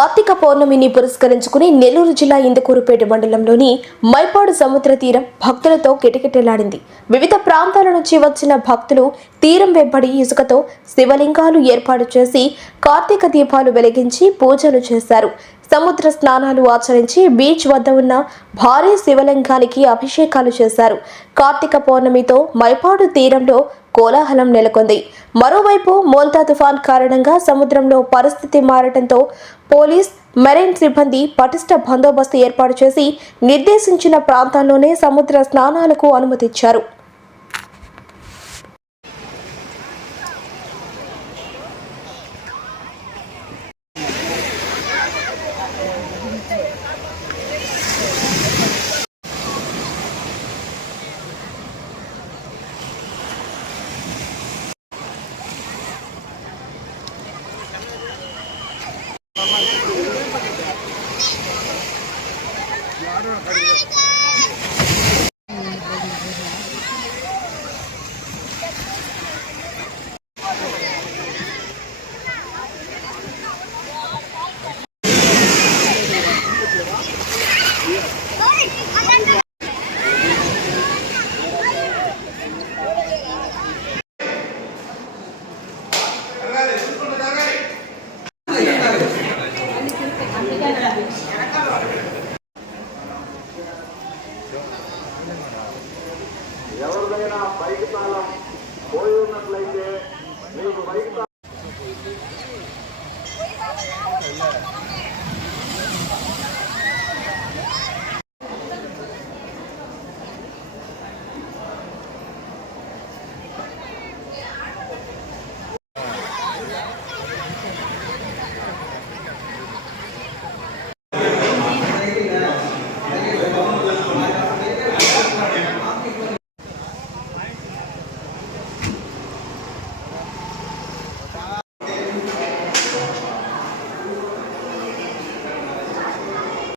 కార్తీక పౌర్ణమిని పురస్కరించుకుని నెల్లూరు జిల్లా ఇందుకూరుపేట మండలంలోని మైపాడు సముద్ర తీరం భక్తులతో కిటకిటలాడింది. వివిధ ప్రాంతాల నుంచి వచ్చిన భక్తులు తీరం వెంబడి ఇసుకతో శివలింగాలు ఏర్పాటు చేసి కార్తీక దీపాలు వెలిగించి పూజలు చేశారు. సముద్ర స్నానాలు ఆచరించి బీచ్ వద్ద ఉన్న భారీ శివలింగానికి అభిషేకాలు చేశారు. కార్తీక పౌర్ణమితో మైపాడు తీరంలో కోలాహలం నెలకొంది. మరోవైపు మోల్తా తుఫాన్ కారణంగా సముద్రంలో పరిస్థితి మారటంతో పోలీస్ మెరైన్ సిబ్బంది పటిష్ట బందోబస్తు ఏర్పాటు చేసి నిర్దేశించిన ప్రాంతాల్లోనే సముద్ర స్నానాలకు అనుమతిచ్చారు. ఎవరిదైనా బైక్ తాళం పోయి ఉన్నట్లయితే మీకు బైక్